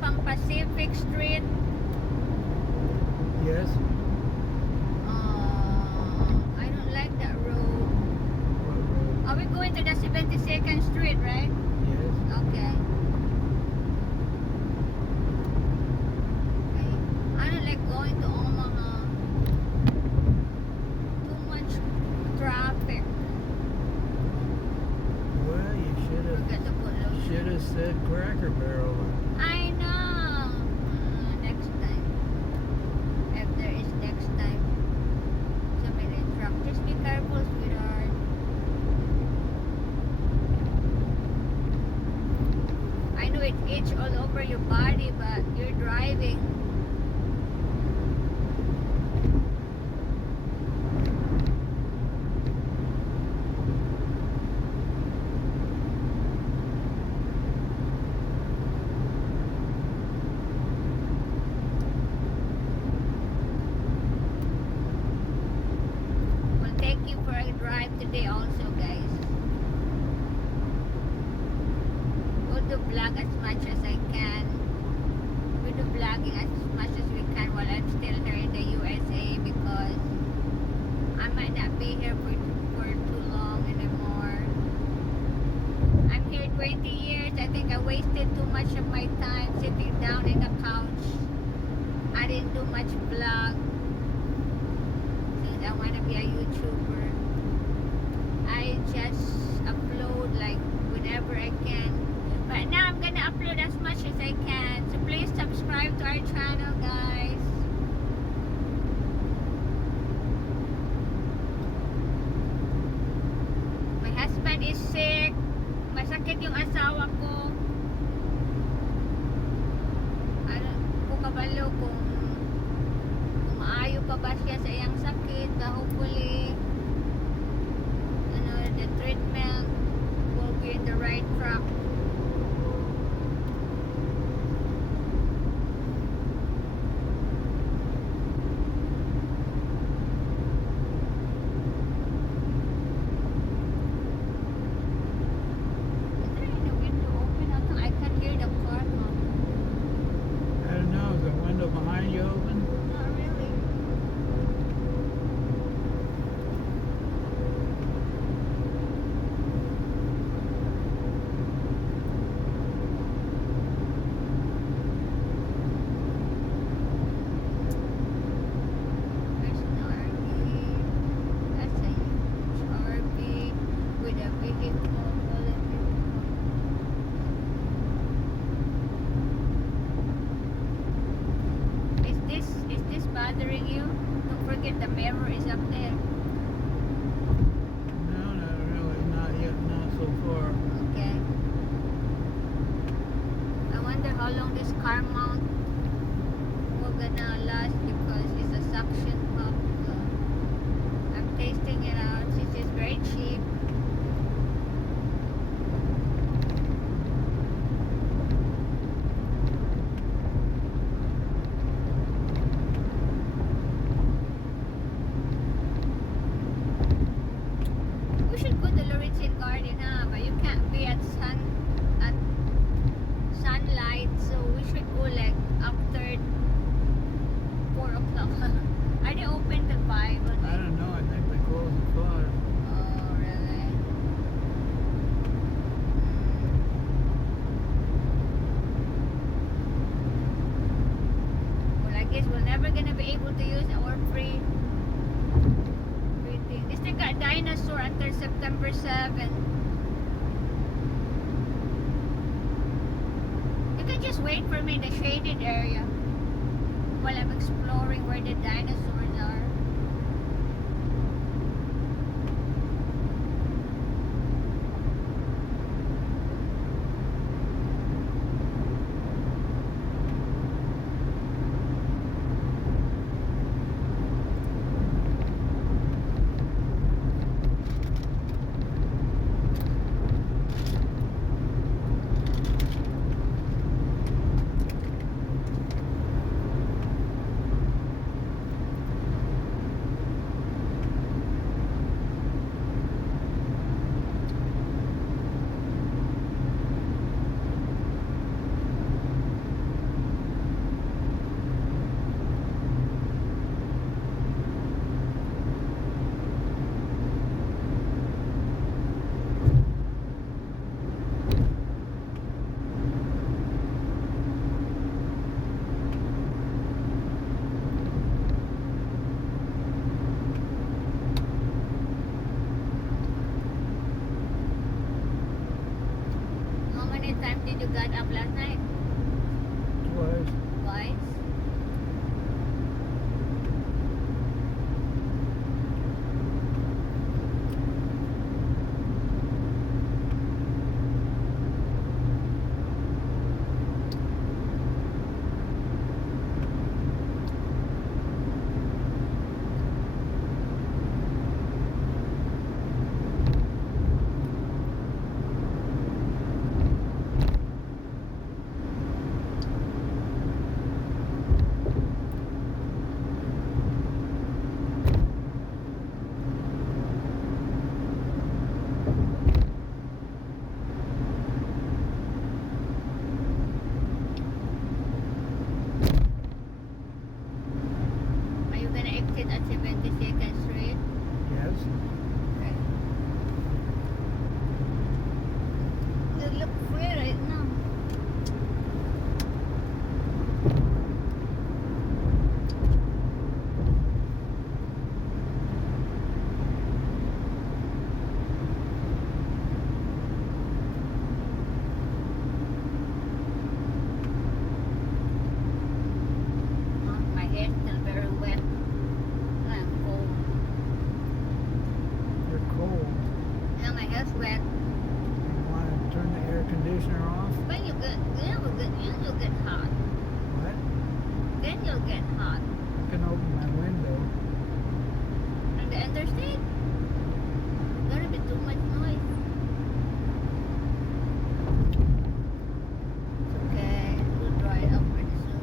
pang Pacific Street. Yes. I don't like that road. What road? Are we going to the 72nd Street, right? Yes. Okay. Okay. I don't like going to Omaha. Too much traffic. Well, you Forget to put lotion. should have said Cracker Barrel. I know. Next time. If there is next time. So many truck. Just be careful, sweetheart. I know it itch all over your body, but you're driving. We'll take you for a drive today also, guys. We'll do vlog as much as I can. We do vlogging as much as we can while I'm still here in the USA because I might not be here for too long anymore. I'm here 20 years. I think I wasted too much of my time sitting down in the couch. I didn't do much vlog since I want to be a YouTuber. I just upload like whenever I can. But now I'm gonna upload as much as I can. So please subscribe to our channel, guys. My husband is sick. Masakit yung asawa ko. Ano, ko kabalo kung maayo pa ba siya sa iyang sakit. Hopefully, the treatment will be in the right track. Is there any window open? I can hear the car hum. I don't know. Is the window behind you open? Not really. There's an RV. That's a huge RV with a vehicle. Is this bothering you? Don't forget the mirror is up there. No, not really. Not yet. Not so far. Okay. I wonder how long this car mount will gonna last because it's a suction pump. I'm tasting it out since it's very cheap. We should go to Laurentian Garden, huh? But you can't be at sunlight, so we should go like after 4 o'clock. Are they open till 5? I don't know. I think they close at 5. Oh, really? Well, I guess we're never gonna be able to use our free thing. They still got dinosaur until September 7. You can just wait for me in the shaded area while I'm exploring where the dinosaurs are. Did you get up last night? Twice. Twice? Are you gonna exit at 72nd Street? Yes. Okay. You look free right now. My hair's still very wet. I'm cold. You're cold. Yeah, my hair's wet. You want to turn the air conditioner off? When you you'll get hot. What? Then you'll get hot. I can open my window. And the interstate, gonna be too much noise. It's okay. We'll dry it up pretty soon.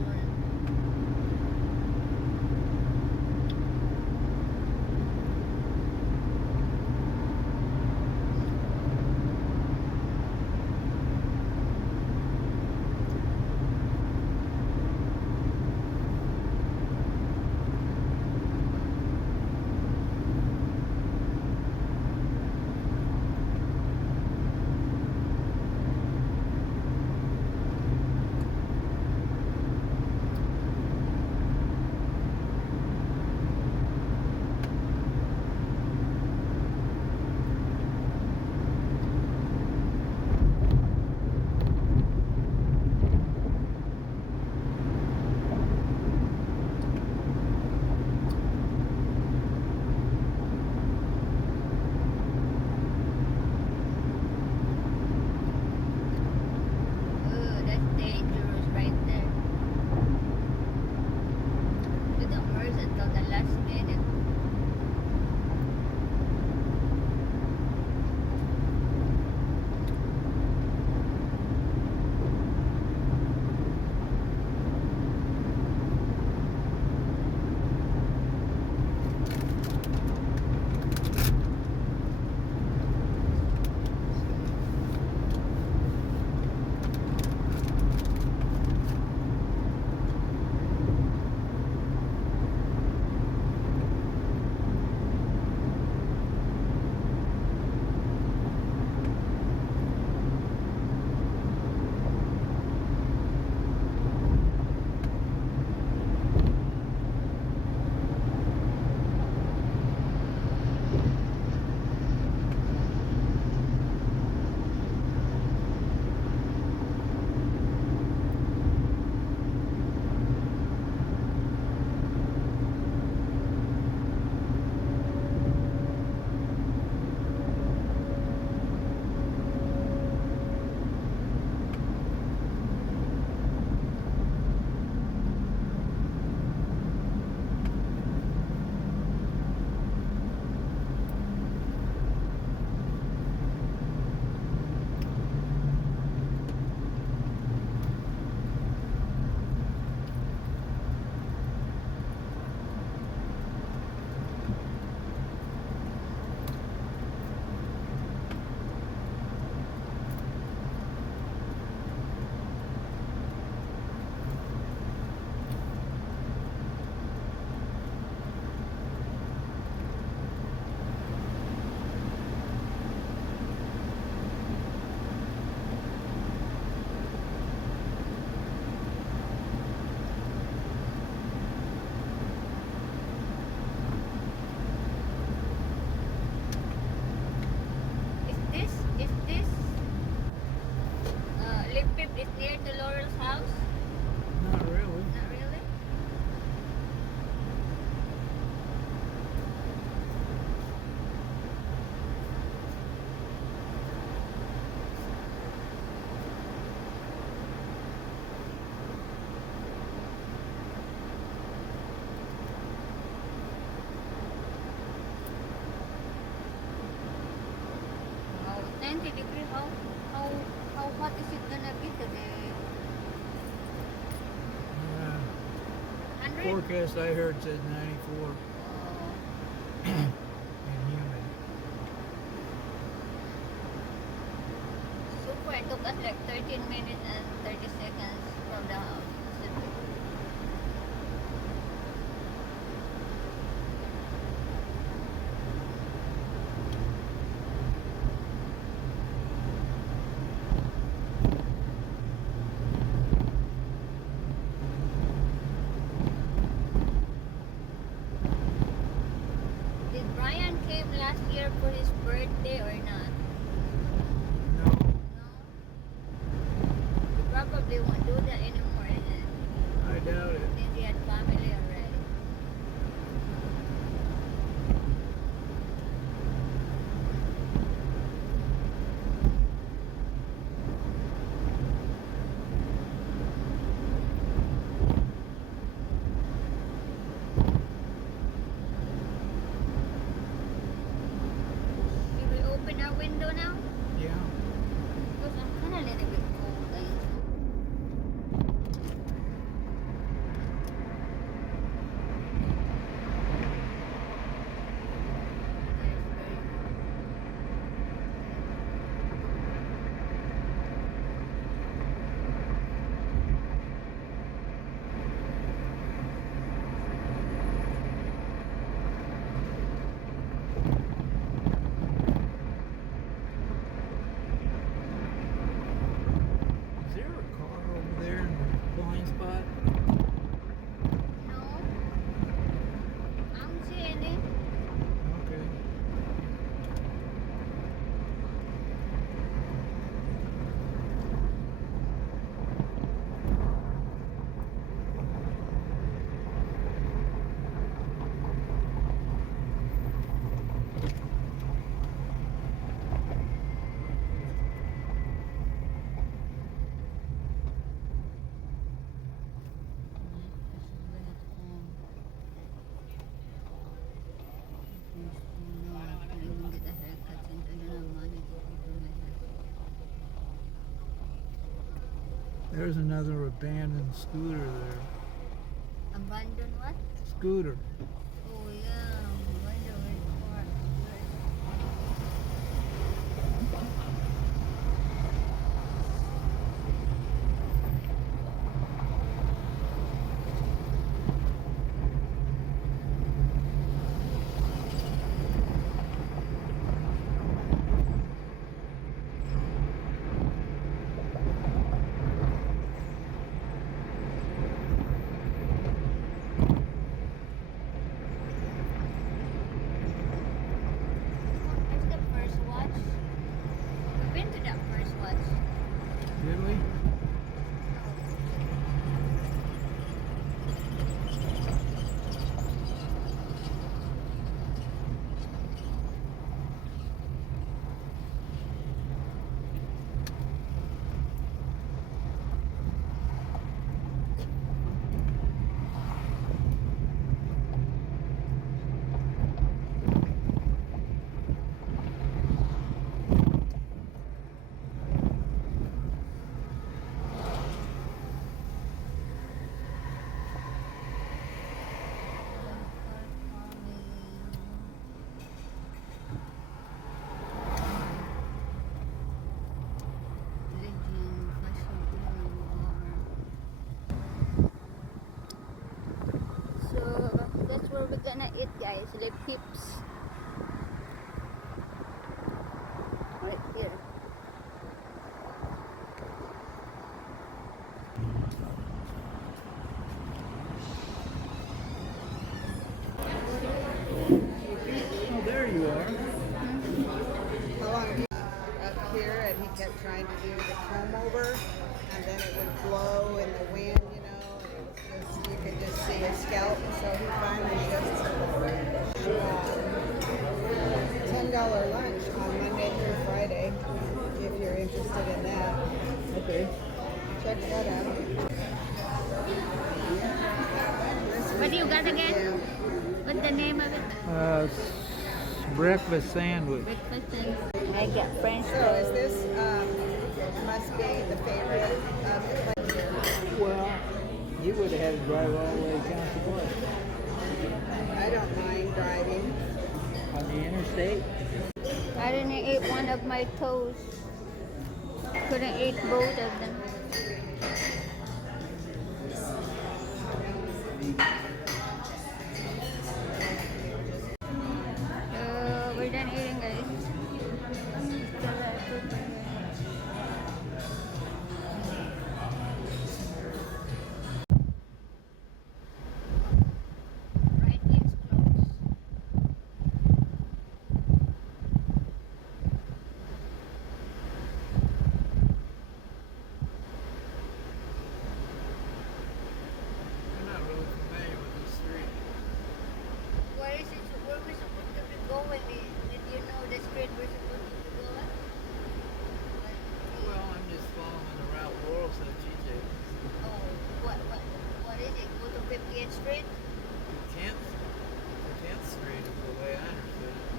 is it gonna be today? Yeah. 100? Forecast I heard said 94 Oh. and humid. Super, it took us like 13 minutes and 30 seconds from the house. Did Brian came last year for his birthday or not? No, No? He probably won't do that anymore, is it? I doubt it. Since he had family already. Should we open our window now? Yeah. Because I'm kind of a little bit cold. Is there a car over there in the blind spot? No? I'm seeing it. Okay. There's another abandoned scooter there. Abandon what? Scooter. Oh yeah, wonder where the car Where's the first watch? We've been to that first watch. Did we? So that's where we're gonna eat, guys. Le Pips. Right here. Oh, there you are. How long up here, and he kept trying to do the comb over, and then it would blow in the wind, you know, and it was just, you could just see his scalp. So he finally just $10 lunch on Monday through Friday, if you're interested in that. Okay. Check that out. What do you got again? What's the name of it? Breakfast sandwich. Breakfast and I got French So is toast. this must be the favorite of the place. Well, you would have had to drive all the way to Council Bluffs I don't mind driving. on the interstate. I didn't eat one of my toes. Couldn't eat both of them. So we're done eating, guys. Still have food for here. Right, it's closed. I'm not really familiar with this street. Where is it? Where we supposed to be going? Did you know the street we're supposed to be going? Well, I'm just following the route Laurel said she takes. Oh, what is it? Go to 50th Street? 10th Street is the way I understood it.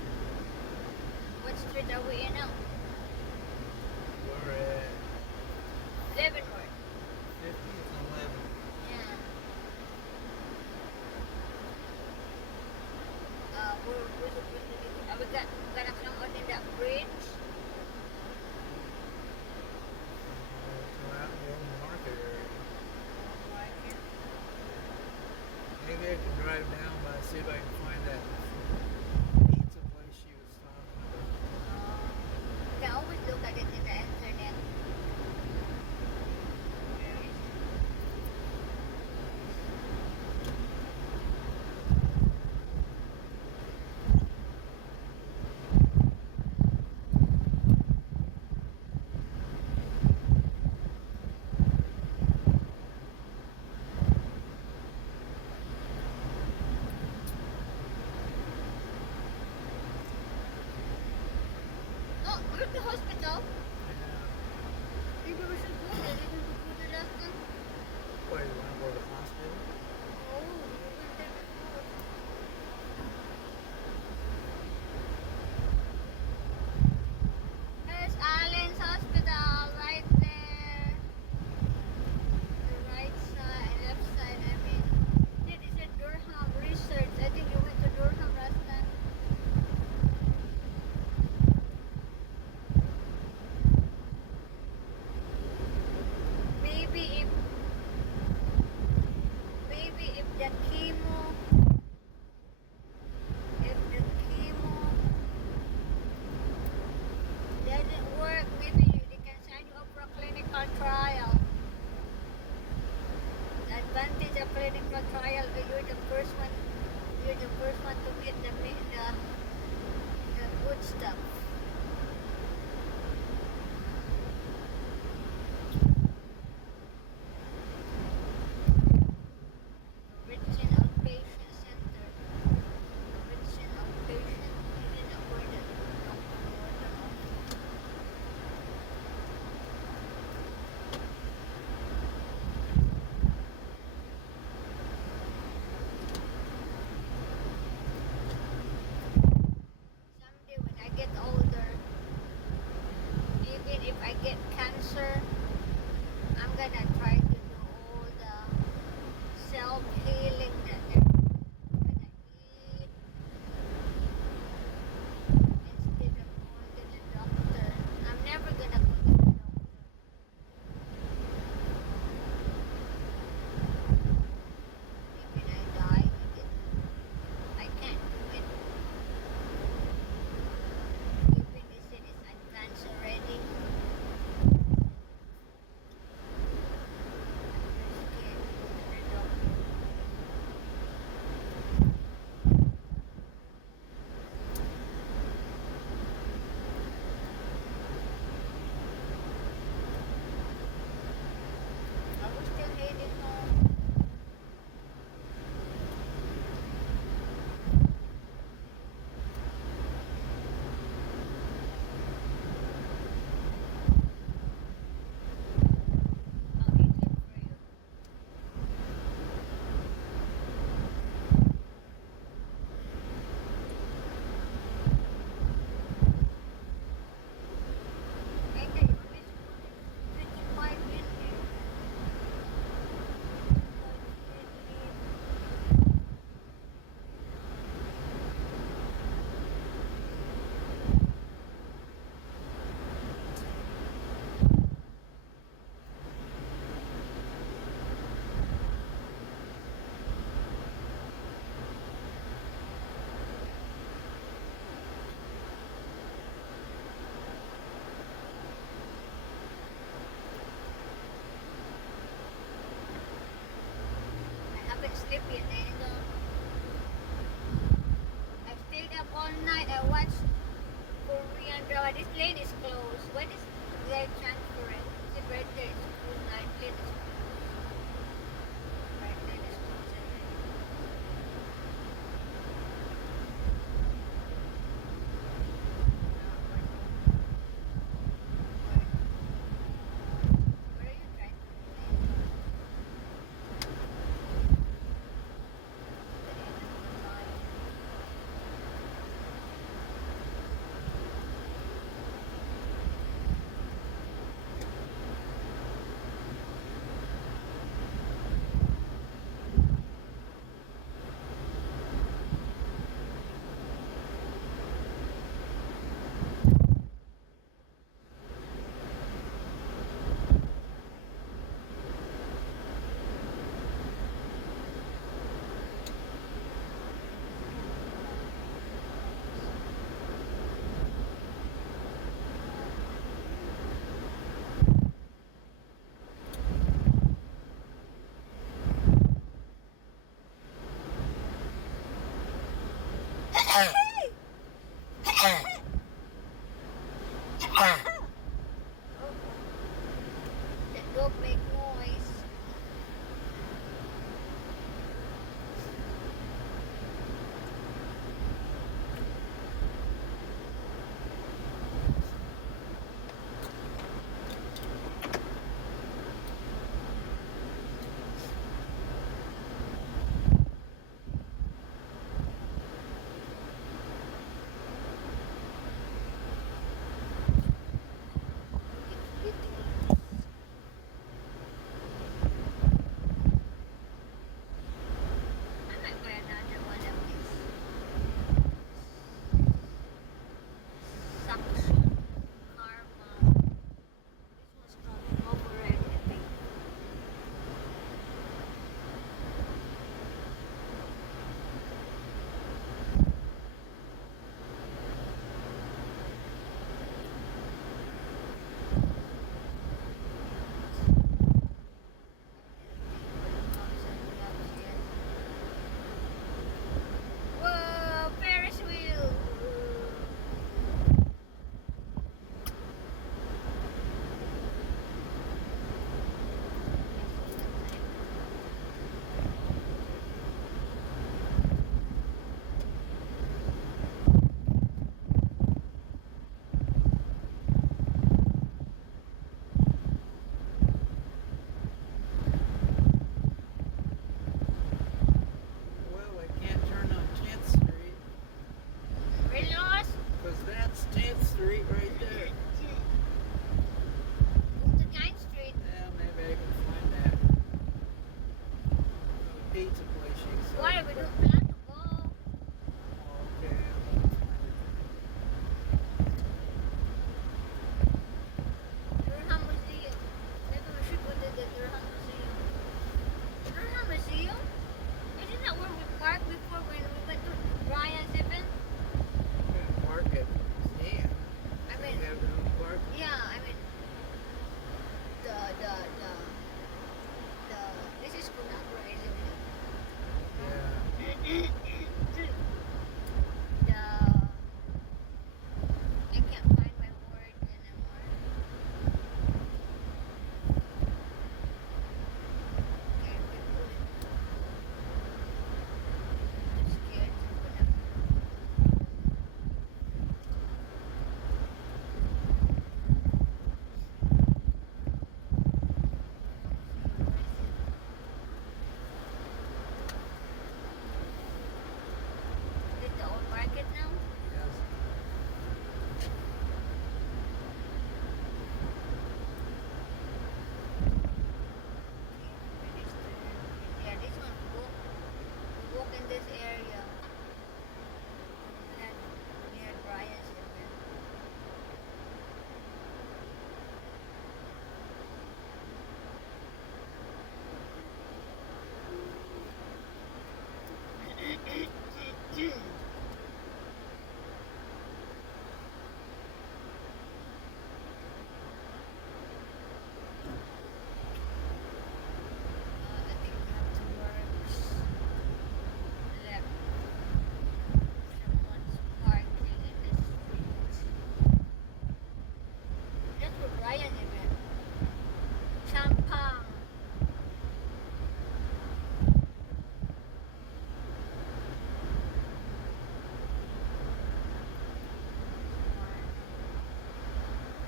What street are we in now? We're at Leavenworth. 50th and 11th. Yeah. We're supposed to be. Are we gonna come out in that bridge? Come out in the old market area. Market. Maybe I can drive down by see if I can find that pizza place she was talking about. You can always look at it in the internet. Where is it? Oh, we're at the hospital. Maybe we should go there. Didn't we go there last time? Wait, you want to go to the hospital? Oh, we went there before. There's Allen's Hospital right there. The right side, left side, I mean. It is at Durham Research. I think you went to Durham last time. Maybe if haven't slept yet. I stayed up all night. I watched Korean drama. This lane is closed. When is they transferring? Is it right there? It's closed. Night lane is closed. Right lane is closed. Where are you trying to that dog make noise.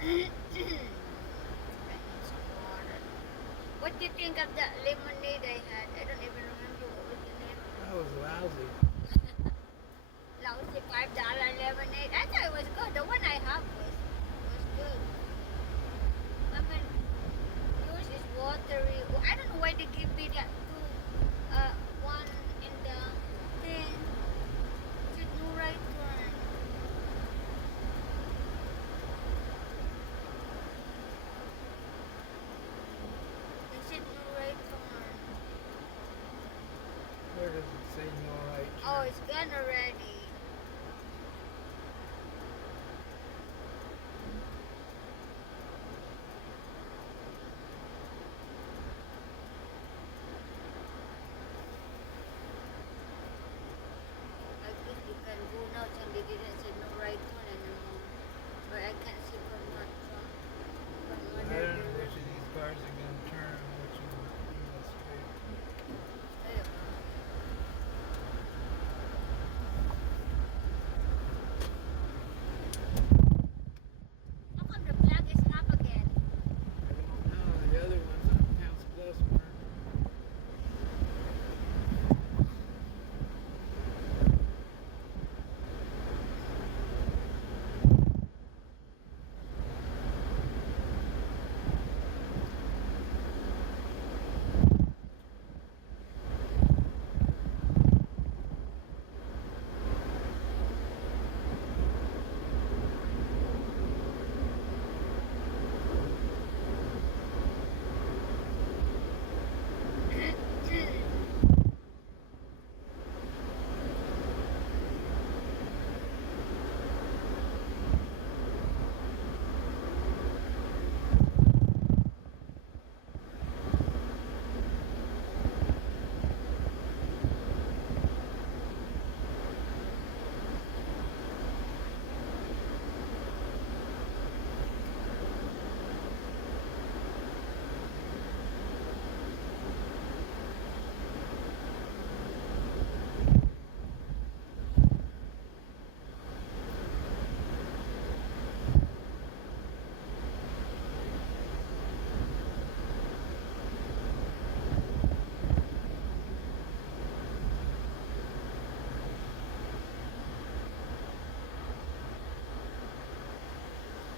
I need some water. What do you think of that lemonade I had? I don't even remember what was the name of That was lousy. it. Lousy $5 lemonade. I thought it was good. The one I have was good. I mean, yours is watery. Well, I don't know why they give me that two, one in the thing. Should no right turn. They said no right turn. Where does it say no right turn? Oh, it's gone already. I guess you can go now and they didn't say no right turn anymore. But I can't see from what from I whether don't know there which of these cars are going to turn, which one is straight. Ayun. How come the flag is up again? I don't know. The other ones on Counts Plus weren't.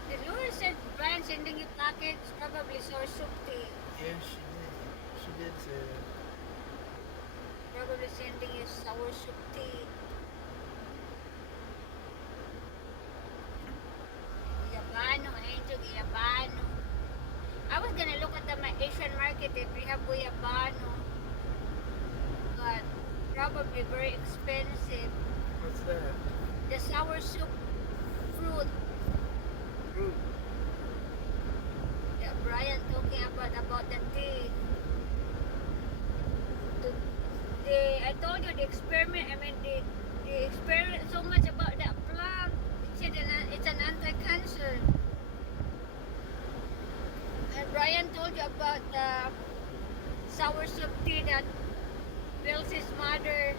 The lure said Brian sending you package, probably source soup tea. Yeah, she did. She did say that. Probably sending you sour soup tea. Guyabano, Angel, Guyabano. I was gonna look at the Asian market if we have Guyabano, but probably very expensive. What's that? The sour soup fruit Fruit. that Brian talking about the tea. I told you the experiment. I mean the experiment so much about that plant. It's an anti-cancer. And Brian told you about the sour soup tea that Bill's mother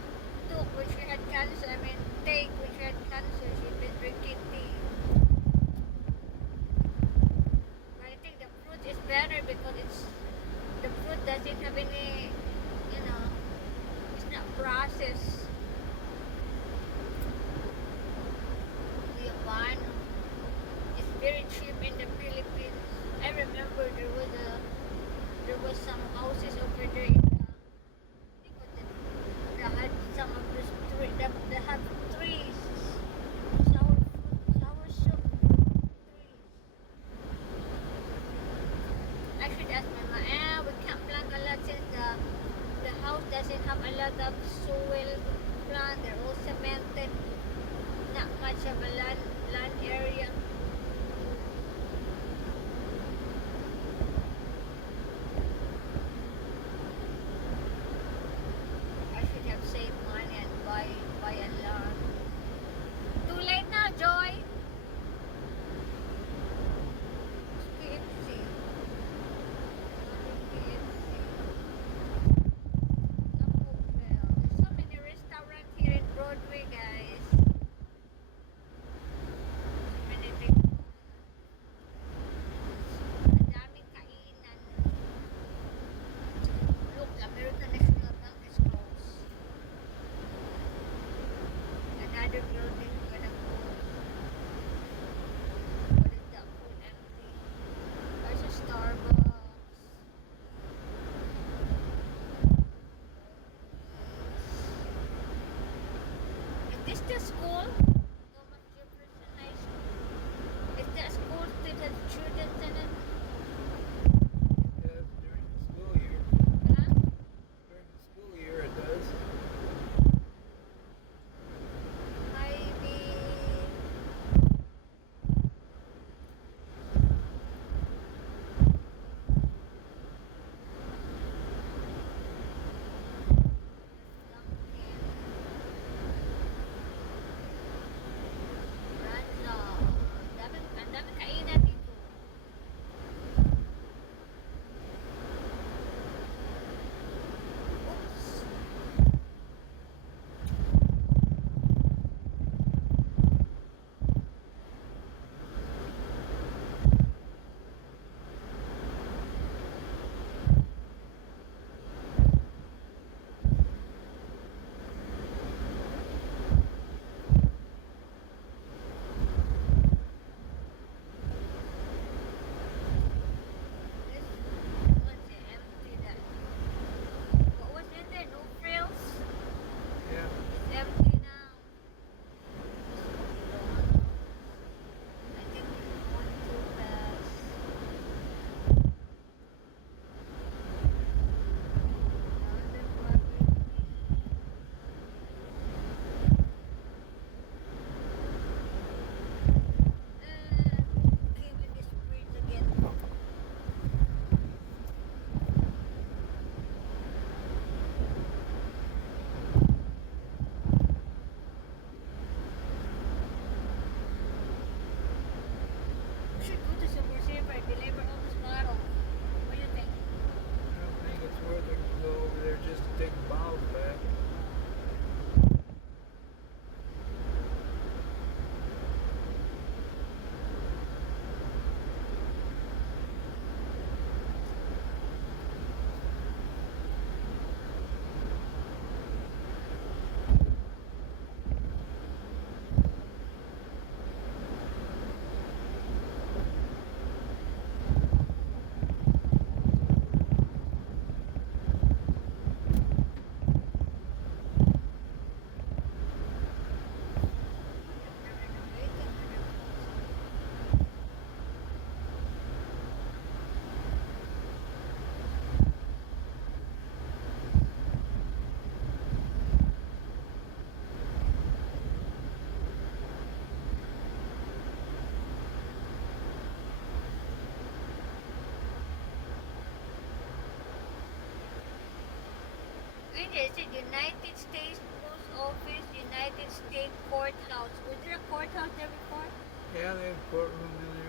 took when she had cancer. I mean, take when she had cancer. She's been drinking tea. But I think the fruit is better because the fruit doesn't have any, you know, it's not processed. Guyabano. It's very cheap in the Philippines. I remember there was some houses over there in the, I think what that had some of those trees that have trees, sour soup trees. I should ask my mom. We can't plant a lot since the house doesn't have a lot of soil to plant. They're all cemented. Not much of a land area. I should have saved money and buy a lot. Too late now, Joy. KFC. Taco Bell. There's so many restaurants here in Broadway, guys. So many see there, it said United States Post Office, United States Courthouse. Was there a courthouse there before? Yeah, they have a courtroom in there